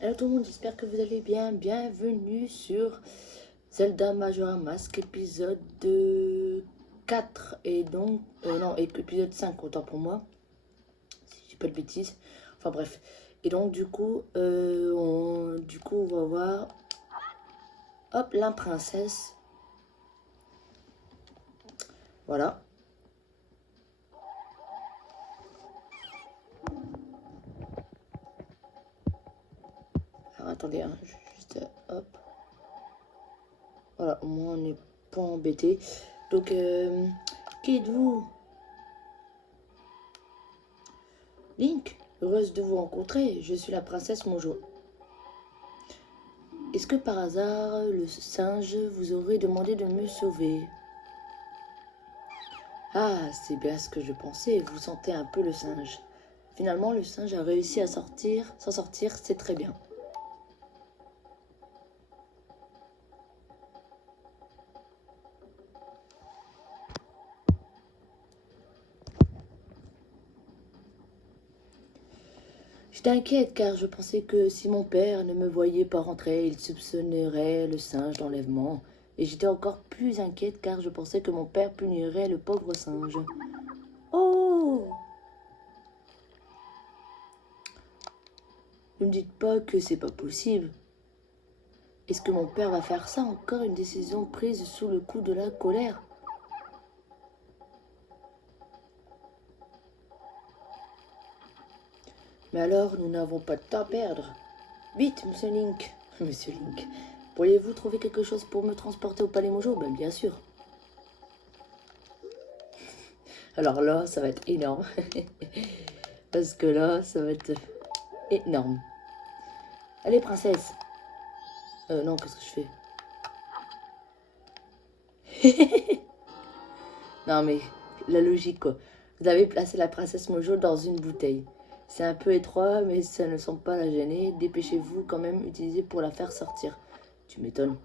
Hello tout le monde, j'espère que vous allez bien. Bienvenue sur Zelda Majora Mask épisode 4 et donc... non, épisode 5 autant pour moi. Si je dis pas de bêtises. Enfin bref. Et donc du coup, on va voir... Hop, la princesse. Voilà. Alors attendez, hein, juste... hop. Voilà, au moins on n'est pas embêté. Donc, qui êtes-vous? Link, heureuse de vous rencontrer. Je suis la princesse Mojo. Est-ce que par hasard, le singe vous aurait demandé de me sauver? Ah, c'est bien ce que je pensais, vous sentez un peu le singe. Finalement, le singe a réussi à s'en sortir, c'est très bien. J'étais inquiète car je pensais que si mon père ne me voyait pas rentrer, il soupçonnerait le singe d'enlèvement. Et j'étais encore plus inquiète car je pensais que mon père punirait le pauvre singe. Oh! Ne me dites pas que c'est pas possible. Est-ce que mon père va faire ça? Encore une décision prise sous le coup de la colère? Mais alors, nous n'avons pas de temps à perdre. Vite, monsieur Link. Monsieur Link, pourriez-vous trouver quelque chose pour me transporter au Palais Mojo? Ben, bien sûr. Alors là, ça va être énorme. Parce que là, ça va être énorme. Allez, princesse. Non, qu'est-ce que je fais? Non, mais la logique, quoi. Vous avez placé la princesse Mojo dans une bouteille. C'est un peu étroit, mais ça ne semble pas la gêner. Dépêchez-vous quand même, utilisez pour la faire sortir. Tu m'étonnes.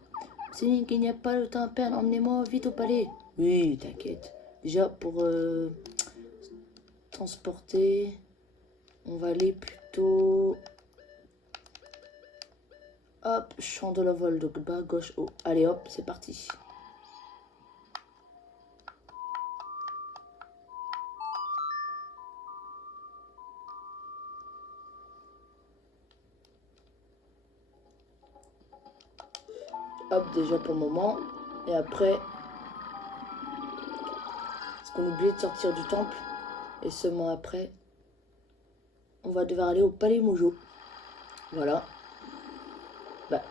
C'est Link, il n'y a pas le temps à perdre. Emmenez-moi vite au palais. Oui, t'inquiète. Déjà, pour transporter, on va aller plutôt... Hop, champ de la vol. Donc bas, gauche, haut. Allez, hop, c'est parti. Hop, déjà pour le moment. Et après, parce qu'on oublie de sortir du temple. Et seulement après, on va devoir aller au palais Mojo. Voilà. Bah.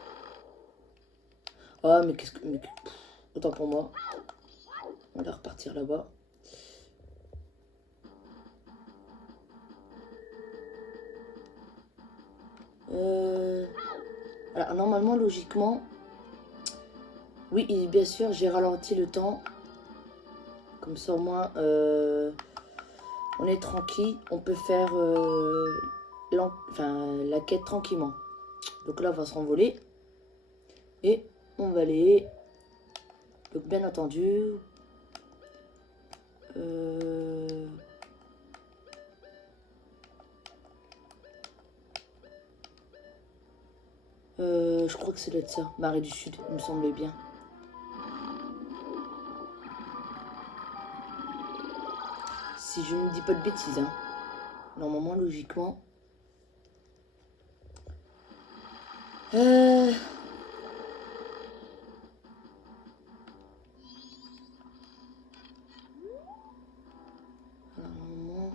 Ah, mais qu'est-ce que... Autant pour moi. On va repartir là-bas. Alors, normalement, logiquement... Oui, bien sûr, j'ai ralenti le temps. Comme ça, au moins, on est tranquille. On peut faire la quête tranquillement. Donc là, on va se renvoler. Et on va aller... Donc, bien entendu... je crois que c'est d'être ça. Marée du Sud, il me semblait bien. Si je ne dis pas de bêtises, hein. Normalement, logiquement... Euh... Normalement...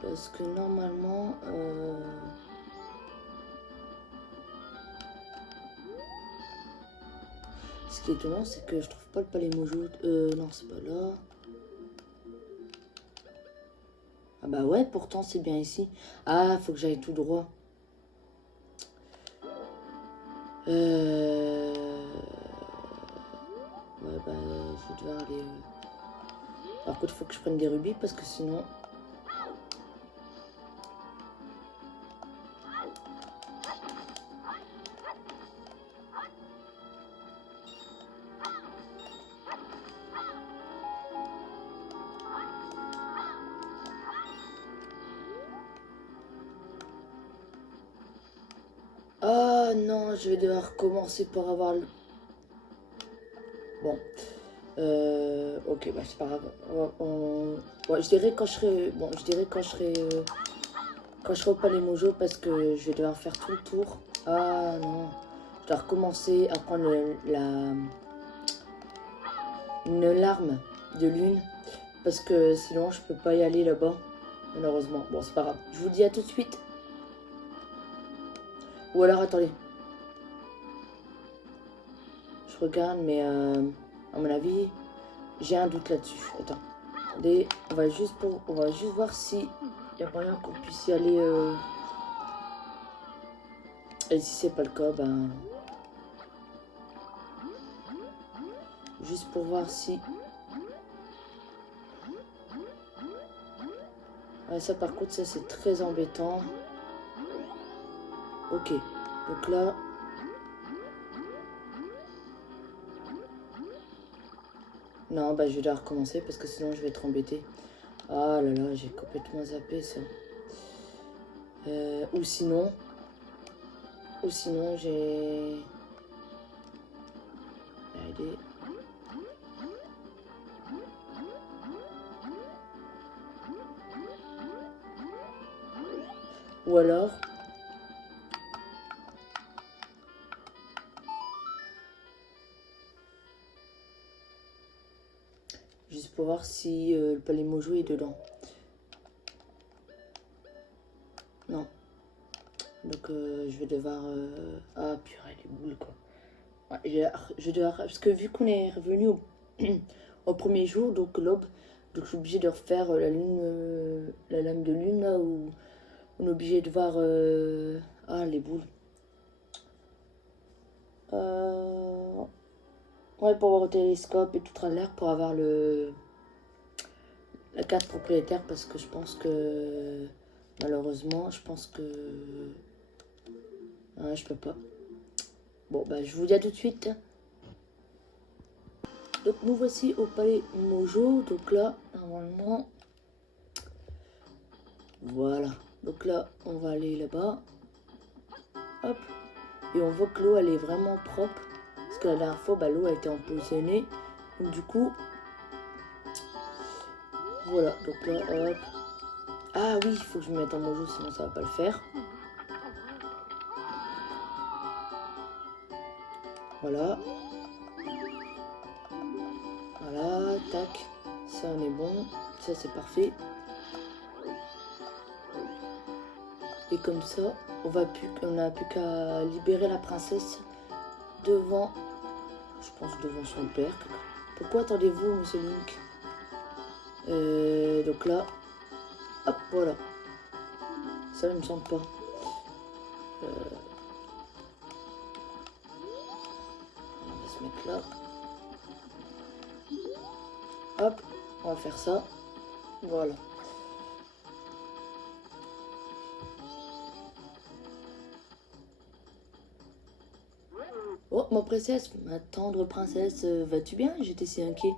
Parce que normalement... Ce qui est étonnant, c'est que je trouve pas le palais Mojo. Non, c'est pas là. Ah bah ouais, pourtant c'est bien ici. Ah, faut que j'aille tout droit. Ouais, bah, je vais devoir aller... Par contre, il faut que je prenne des rubis parce que sinon... Oh non, je vais devoir commencer pour avoir le... Bon. Ok, bah c'est pas grave. Ouais, je dirais quand je serai... Bon, je dirais quand je serai... Quand je serai au Palais Mojo parce que je vais devoir faire tout le tour. Ah non. Je dois recommencer à prendre une larme de lune. Parce que sinon je peux pas y aller là-bas. Malheureusement. Bon, c'est pas grave. Je vous dis à tout de suite. Ou alors, attendez. Je regarde, mais à mon avis, j'ai un doute là-dessus. Attends. Attendez, on va juste voir si il y a moyen qu'on puisse y aller. Et si c'est pas le cas, ben... Juste pour voir si... Ouais, ça par contre, ça c'est très embêtant. Ok. Donc là... Non, bah je vais devoir recommencer parce que sinon je vais être embêté. Ah là là, j'ai complètement zappé ça. Ou sinon... j'ai... Allez... Ou alors... Juste pour voir si le Palais Mojo est dedans. Non. Donc je vais devoir... Ah purée, les boules quoi. Ouais, je vais devoir... Parce que vu qu'on est revenu au premier jour, donc l'aube, donc je suis obligée de refaire la lune, la lame de lune là où on est obligé de voir... Ah les boules. Ouais, pour voir au télescope et tout à l'heure pour avoir la carte propriétaire parce que je pense que malheureusement je pense que ouais, je peux pas. Bon bah je vous dis à tout de suite. Donc nous voici au Palais Mojo. Donc là normalement voilà. Donc là on va aller là-bas. Hop. Et on voit que l'eau elle est vraiment propre. Parce que la dernière fois bah, l'eau a été empoisonnée. Donc du coup voilà. Donc là hop. Ah oui, il faut que je me mette en Mojo sinon ça va pas le faire. Voilà. Voilà, tac. Ça, on est bon. Ça, c'est parfait. Et comme ça, on n'a plus qu'à libérer la princesse devant, je pense, devant son père. Pourquoi attendez-vous, monsieur Link? Donc là, hop, voilà. Ça, il me semble pas. On va se mettre là. Hop, on va faire ça. Voilà. Oh, ma princesse, ma tendre princesse, vas-tu bien? J'étais si inquiet.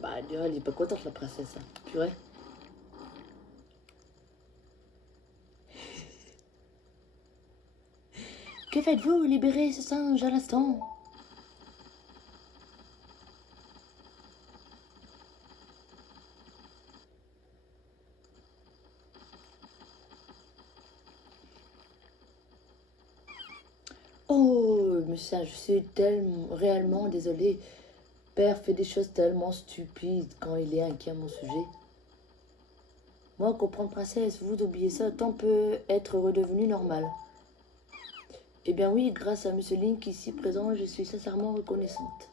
Bah, elle est pas contente, la princesse. Hein. Purée. Que faites-vous? Libérez ce singe à l'instant. Oh, mais ça, je suis tellement, réellement désolée. Père fait des choses tellement stupides quand il est inquiet à mon sujet. Moi, comprendre princesse, vous oubliez ça, tant peut être redevenu normal. Eh bien oui, grâce à Monsieur Link ici présent, je suis sincèrement reconnaissante.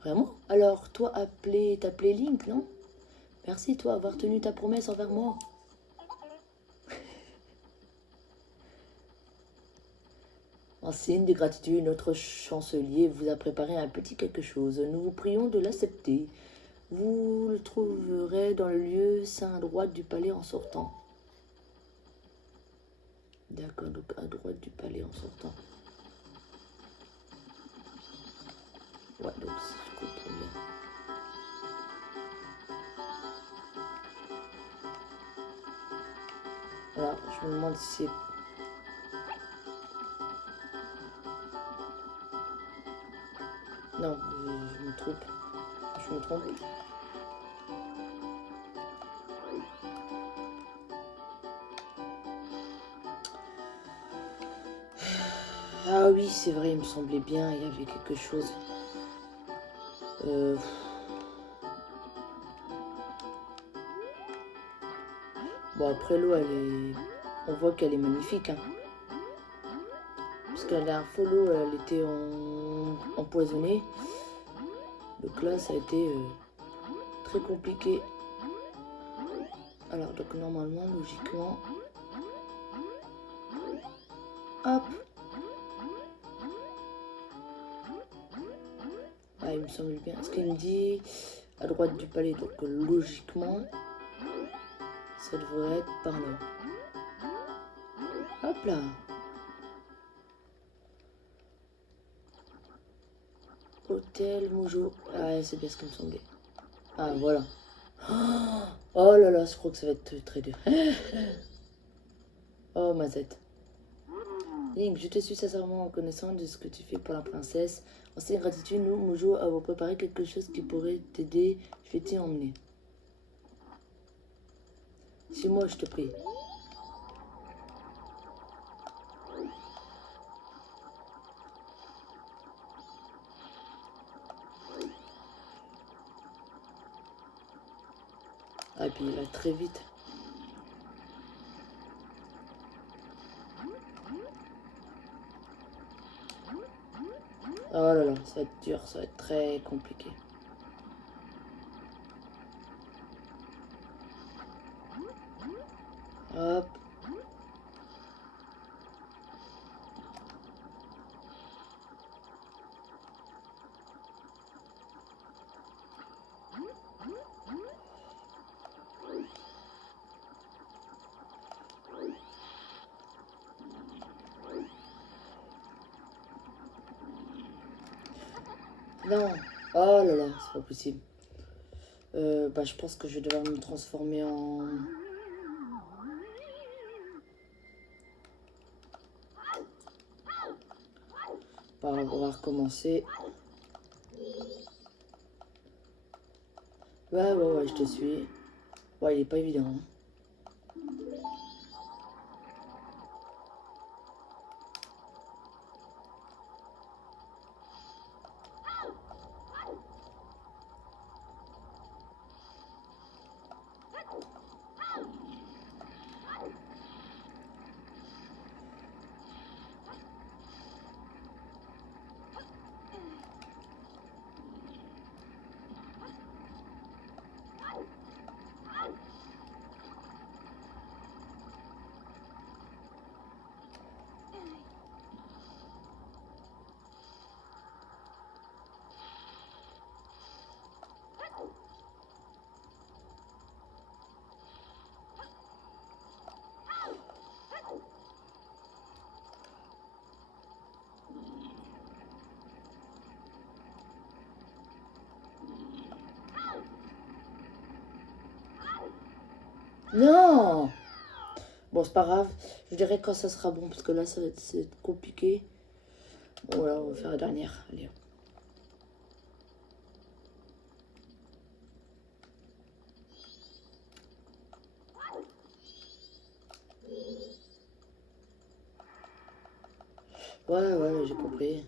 Vraiment? Alors, toi, t'appelais Link, non? Merci, toi, avoir tenu ta promesse envers moi. En signe de gratitude, notre chancelier vous a préparé un petit quelque chose. Nous vous prions de l'accepter. Vous le trouverez dans le lieu saint à droite du palais en sortant. D'accord, donc à droite du palais en sortant. Ouais, donc si je comprends bien. Je me demande si c'est... Non, je me trompe. Je me trompe. Ah oui, c'est vrai, il me semblait bien, il y avait quelque chose. Bon, après l'eau, elle est... On voit qu'elle est magnifique, hein. Parce que la dernière fois, l'eau, elle était empoisonnée. Donc là, ça a été très compliqué. Alors, donc normalement, logiquement... Hop. Ah, il me semble bien. Ce qu'il me dit à droite du palais. Donc logiquement, ça devrait être par là. Hop là. Hôtel Mojo. Ah, c'est bien ce qu'il me semblait. Ah, voilà. Oh là là, je crois que ça va être très dur. Oh, ma tête. Link, je te suis sincèrement reconnaissant de ce que tu fais pour la princesse. En signe de gratitude, nous, Mojo, avons préparé quelque chose qui pourrait t'aider. Je vais t'y emmener. Suis-moi, je te prie. Ah, puis il va très vite. Oh là là, ça va être dur, ça va être très compliqué. Hop. Non. Oh là là, c'est pas possible. Bah, je pense que je vais devoir me transformer en... Bah, on va recommencer. Ouais, je te suis. Ouais, il est pas évident, hein. Non! Bon, c'est pas grave. Je dirais quand ça sera bon, parce que là, ça va être compliqué. Bon, voilà, on va faire la dernière. Allez. Ouais, j'ai compris.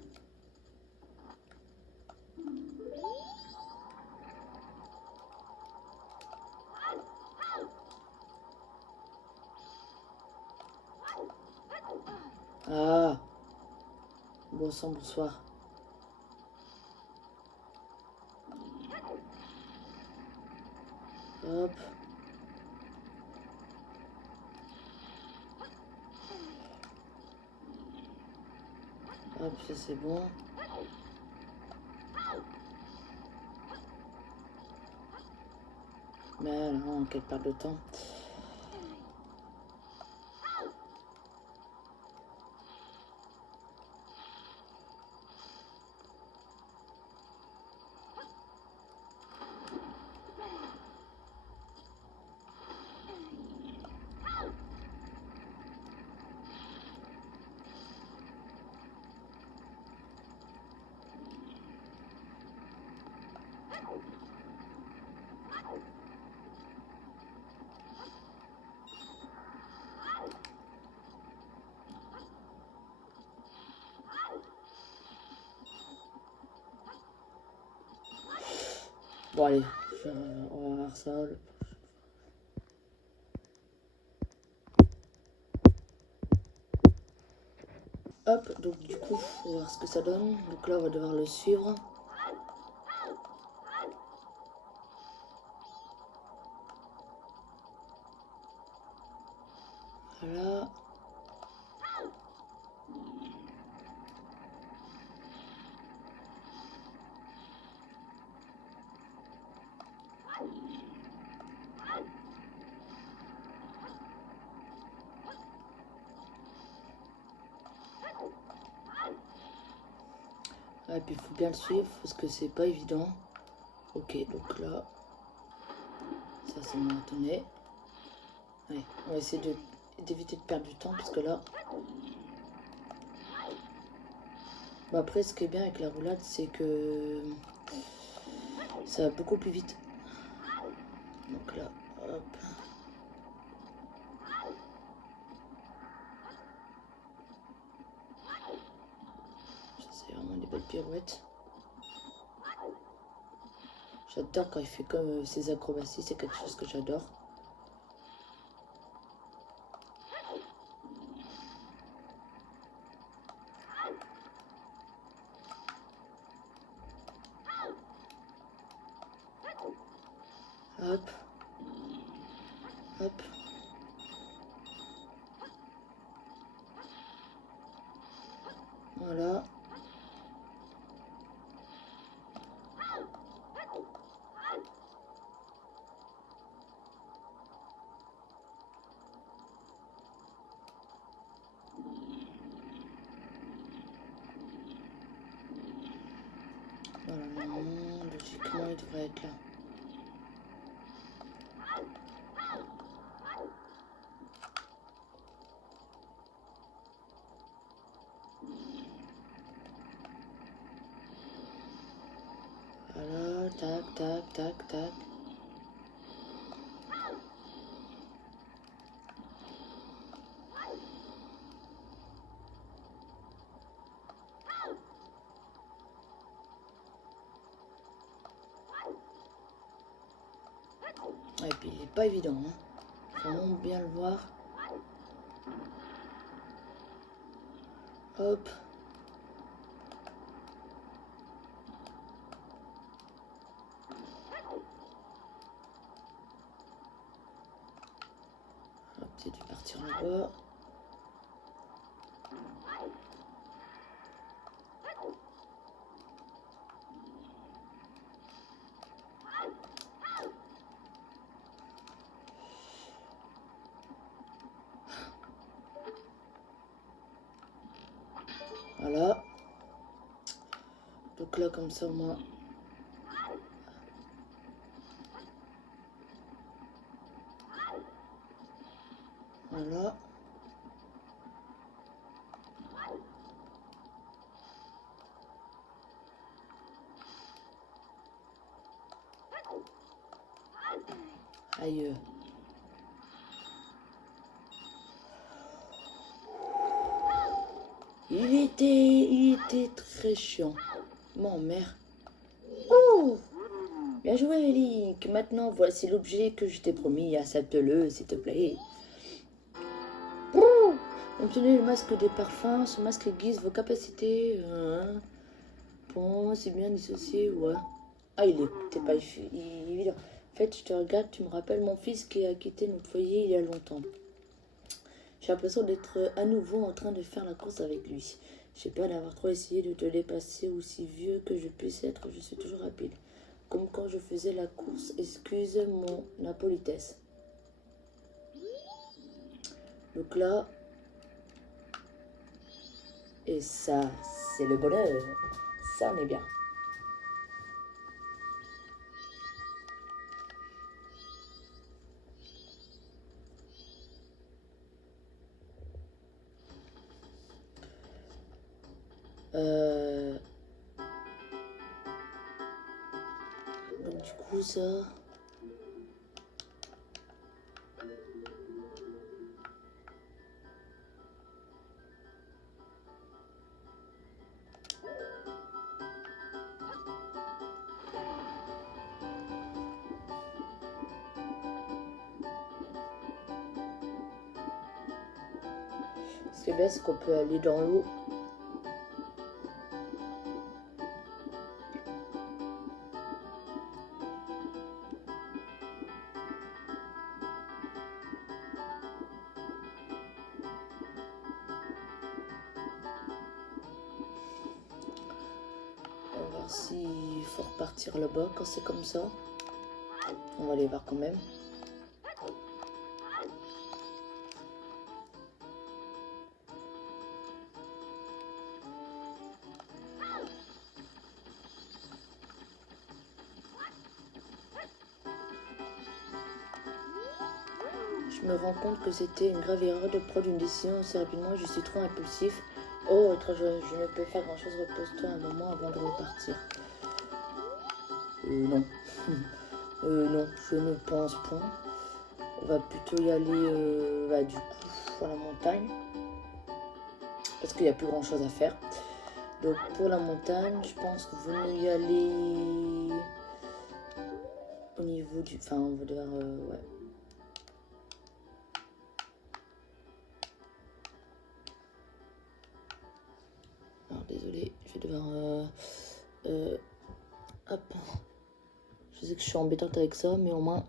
Ah! Bon sang, bonsoir. Hop. Hop, ça c'est bon. Mais non, quelle perte de temps. Bon allez, on va voir ça. Hop, donc du coup, on va voir ce que ça donne. Donc là, on va devoir le suivre. Voilà. Et puis il faut bien le suivre parce que c'est pas évident. Ok, donc là, ça c'est bon, attendez. Allez, on va essayer d'éviter de perdre du temps parce que là... Bon, après, ce qui est bien avec la roulade, c'est que ça va beaucoup plus vite. Donc là, hop. C'est vraiment des belles pirouettes. J'adore quand il fait comme ces acrobaties, c'est quelque chose que j'adore. Hop. Hop. Voilà. Voilà, normalement, logiquement, il devrait être là. Voilà, tac, tac, tac, tac. Et puis, il n'est pas évident, hein. Faut vraiment bien le voir. Hop. Hop, c'est dû partir là-bas. Voilà. Donc là, comme ça, moi... Voilà. Aïe. Il était très chiant. Mon mère. Oh, bien joué, Link. Maintenant, voici l'objet que je t'ai promis. Accepte-le, s'il te plaît. Oh, obtenez le masque des parfums. Ce masque aiguise vos capacités. Bon, c'est bien dissocié, ouais. Ah, il était pas évident. En fait, je te regarde, tu me rappelles mon fils qui a quitté notre foyer il y a longtemps. J'ai l'impression d'être à nouveau en train de faire la course avec lui. J'ai peur d'avoir trop essayé de te dépasser, aussi vieux que je puisse être, je suis toujours rapide. Comme quand je faisais la course, excuse mon impolitesse. Donc là, et ça, c'est le bonheur. Ça, on est bien. où ça? Ce qui est bien, c'est qu'on peut aller dans l'eau. On va voir s'il faut repartir là-bas quand c'est comme ça. On va aller voir quand même. Je me rends compte que c'était une grave erreur de prendre une décision aussi rapidement. Je suis trop impulsif. Oh, je ne peux faire grand chose. Repose-toi un moment avant de repartir. Non. Non, je ne pense pas. On va plutôt y aller du coup à la montagne. Parce qu'il n'y a plus grand chose à faire. Donc pour la montagne, je pense que vous mieux y aller au niveau du... Enfin, on va devoir... ouais. Alors désolé, je vais devoir... hop. Je sais que je suis embêtante avec ça, mais au moins...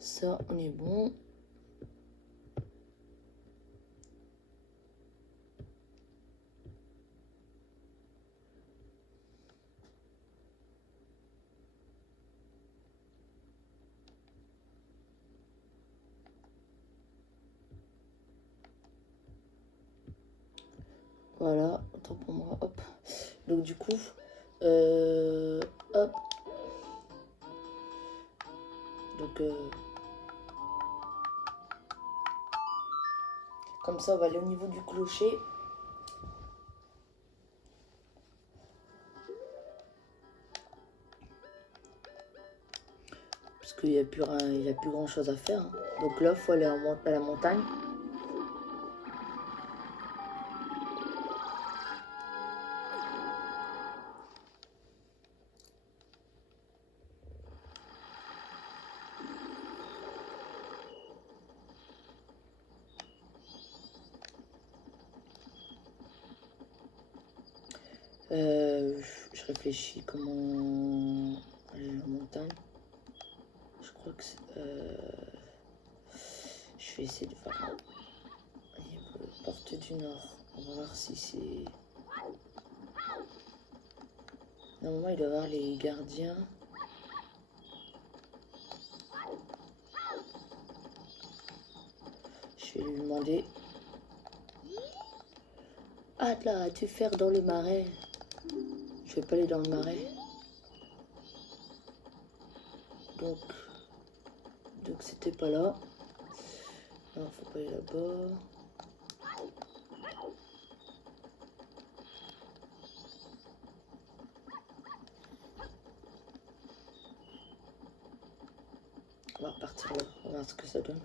Ça, on est bon. Voilà, autant pour moi, hop. Donc du coup, hop. Donc, comme ça, on va aller au niveau du clocher. Parce qu'il n'y a plus grand chose à faire. Hein. Donc là, il faut aller à la montagne. Je réfléchis comment aller à la montagne. Je crois que c'est... je vais essayer de voir au niveau porte du Nord. On va voir si c'est... Normalement, il doit y avoir les gardiens. Je vais lui demander... Ah là, as-tu faire dans le marais? Je vais pas aller dans le marais. Donc c'était pas là. Non, faut pas aller là-bas. On va repartir là, on va voir ce que ça donne.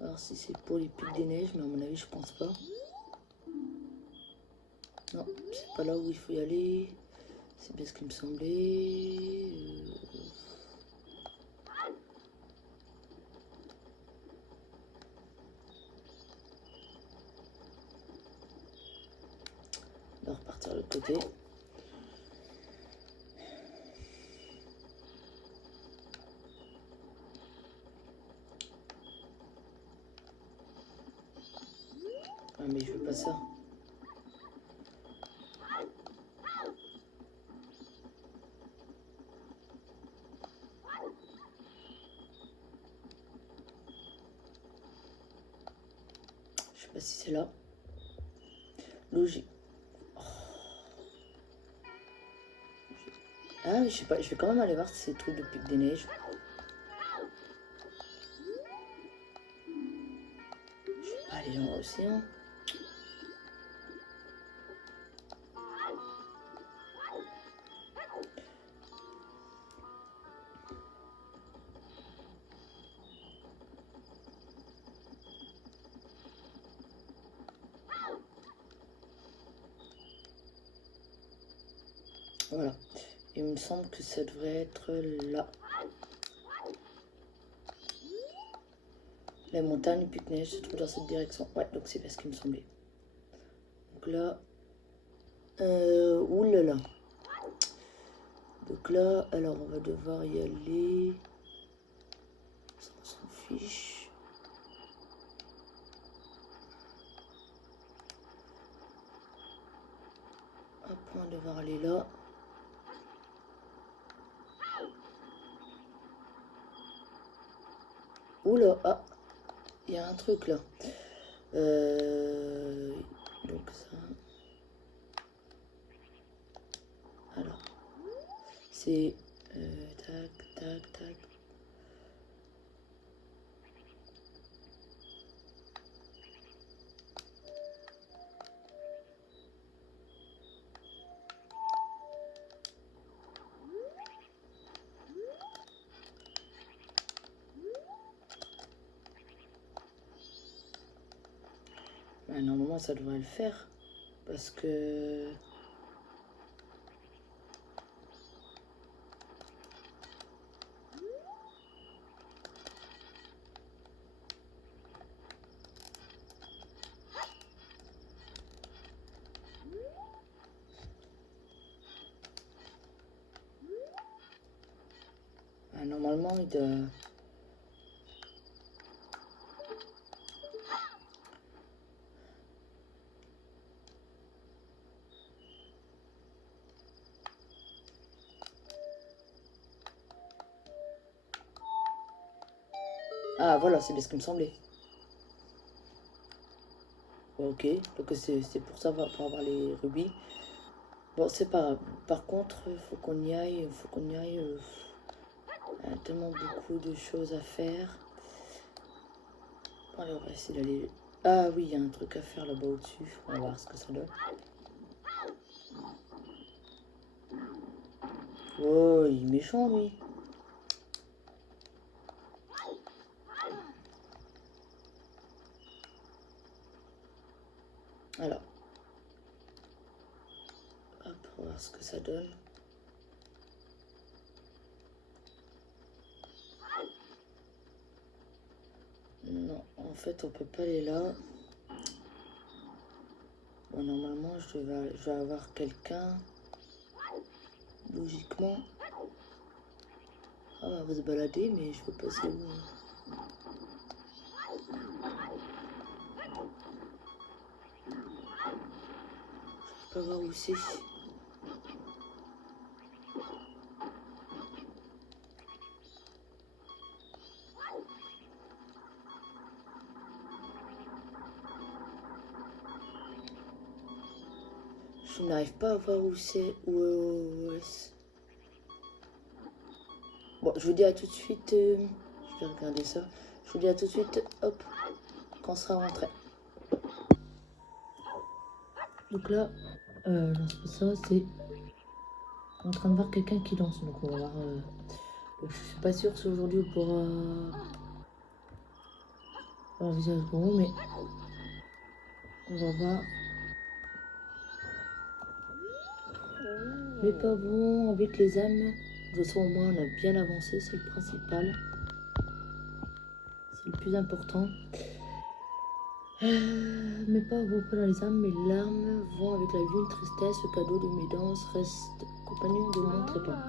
Alors si c'est pour les pics des neiges, mais à mon avis je pense pas. Non, c'est pas là où il faut y aller. C'est bien ce qui me semblait. On va repartir de l'autre côté. Ah mais je veux pas ça. Je sais pas si c'est là. Logique. Ah, je sais pas, je vais quand même aller voir si c'est truc de pic des neiges. Je vais pas aller dans l'océan. Voilà. Il me semble que ça devrait être là. La montagne pique-neige se trouve dans cette direction. Ouais, donc c'est bien ce qu'il me semblait. Donc là... oulala. Donc là, alors on va devoir y aller. Ça, on s'en fiche. Hop, on va devoir aller là. Oula, ah, il y a un truc là. Donc ça... Alors, c'est... tac, tac, tac. Bah, normalement, ça devrait le faire. Parce que... bah, normalement, il doit... Ah, voilà, c'est bien ce qui me semblait. Ok, donc c'est pour ça, pour avoir les rubis. Bon, c'est pas grave. Par contre, faut qu'on y aille, faut qu'on y aille. Il y a tellement beaucoup de choses à faire. Allez, on va essayer d'aller... Ah oui, il y a un truc à faire là-bas au-dessus. On va voir ce que ça donne. Oh, il est méchant, lui. Alors. Hop, on va voir ce que ça donne. Non, en fait, on peut pas aller là. Bon, normalement, je vais avoir quelqu'un. Logiquement. Ah, on va se balader, mais je peux passer où? Je peux pas voir où c'est. Je n'arrive pas à voir où c'est. Où est-ce? Bon, je vous dis à tout de suite. Je vais regarder ça. Je vous dis à tout de suite. Hop, quand on sera rentré. Donc là, non, c'est pas ça, c'est en train de voir quelqu'un qui danse. Donc on va voir. Je suis pas sûre si aujourd'hui on pourra voir le visage gros, mais on va voir. Mais pas bon avec les âmes. De toute façon, au moins on a bien avancé, c'est le principal. C'est le plus important. Mes pas vont pas dans les âmes, mes larmes vont avec la lune, tristesse, le cadeau de mes danses reste compagnon de mon trépas.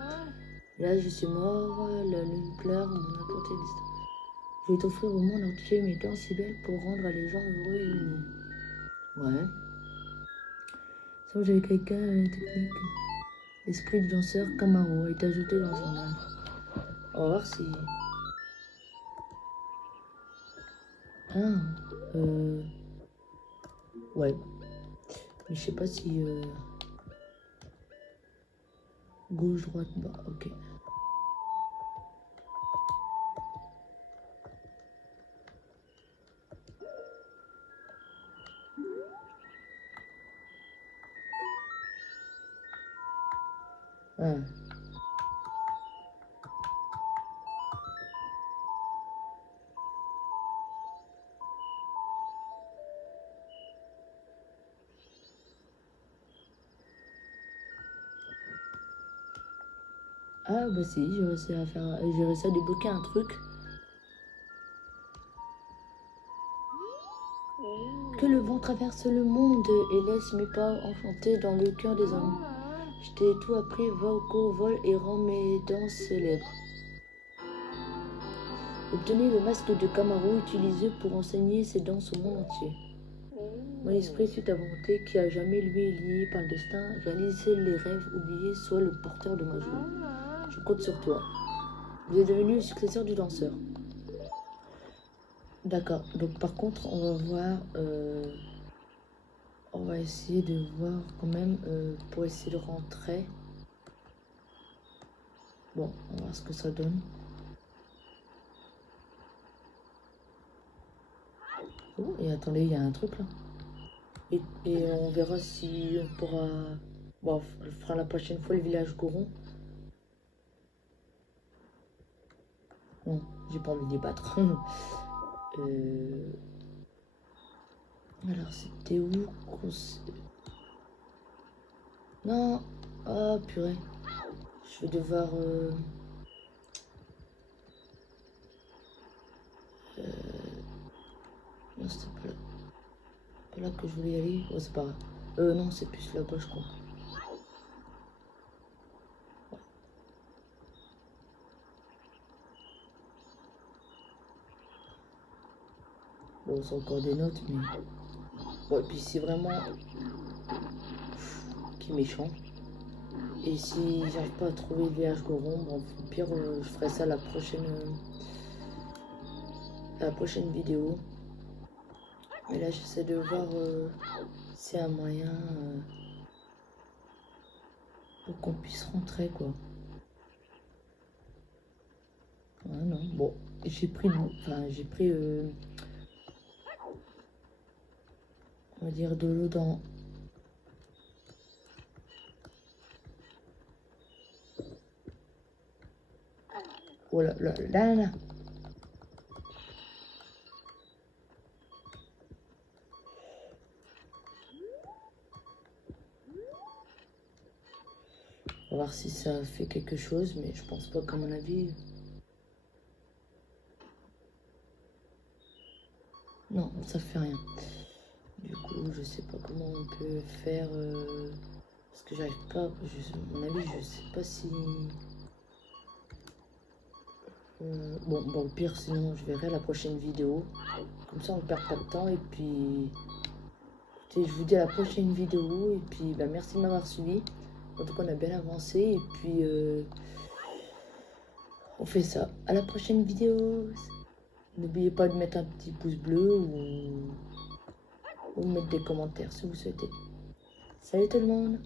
Là, je suis mort, la lune pleure, mon apporté l'histoire. Je vais t'offrir au monde entier mes danses si belles pour rendre les gens heureux et unis. Ouais. Ça, j'avais quelqu'un technique. L'esprit du danseur Camaro est ajouté dans son âme. On va voir si... Ah, ouais. Mais je sais pas si... Gauche, droite, bas, ok. Ah. Ah bah si, j'ai réussi à faire, j'ai réussi à débloquer un truc. Que le vent traverse le monde et laisse mes pas enchantés dans le cœur des hommes. Je t'ai tout appris, va au cours, vole et rends mes danses célèbres. Obtenez le masque de Camaro utilisé pour enseigner ses danses au monde entier. Mon esprit suit ta volonté qui a jamais lui est lié par le destin, réalise les rêves oubliés, sois le porteur de ma joie. Je compte sur toi. Vous êtes devenu le successeur du danseur. D'accord, donc par contre on va voir, on va essayer de voir quand même pour essayer de rentrer. Bon, on va voir ce que ça donne. Oh, et attendez, il y a un truc là. Et on verra si on pourra... Bon, on fera la prochaine fois le village Goron. Non, j'ai pas envie de les battre. Alors, c'était où Non. Ah, purée. Je vais devoir... Non, c'était pas là. Pas là que je voulais y aller. Oh, c'est pas grave. Non, c'est plus là-bas, je crois. Bon, c'est encore des notes, mais... Bon, et puis c'est vraiment... Qui est méchant. Et si j'arrive pas à trouver le village Goron, bon, au pire, je ferai ça la prochaine vidéo. Mais là, j'essaie de voir s'il y a un moyen pour qu'on puisse rentrer, quoi. Ah non, bon, j'ai pris, on va dire de l'eau dans... Oh là là là là. On va voir si ça fait quelque chose, mais je pense pas qu'à mon avis... Non, ça fait rien. Du coup, je sais pas comment on peut faire... parce que j'arrive pas... à mon avis, je sais pas si... bon, au pire, sinon, je verrai la prochaine vidéo. Comme ça, on perd pas de temps. Et puis... écoutez, je vous dis à la prochaine vidéo. Et puis, bah, merci de m'avoir suivi. En tout cas, on a bien avancé. Et puis... on fait ça. À la prochaine vidéo. N'oubliez pas de mettre un petit pouce bleu ou mettre des commentaires si vous souhaitez. Salut tout le monde!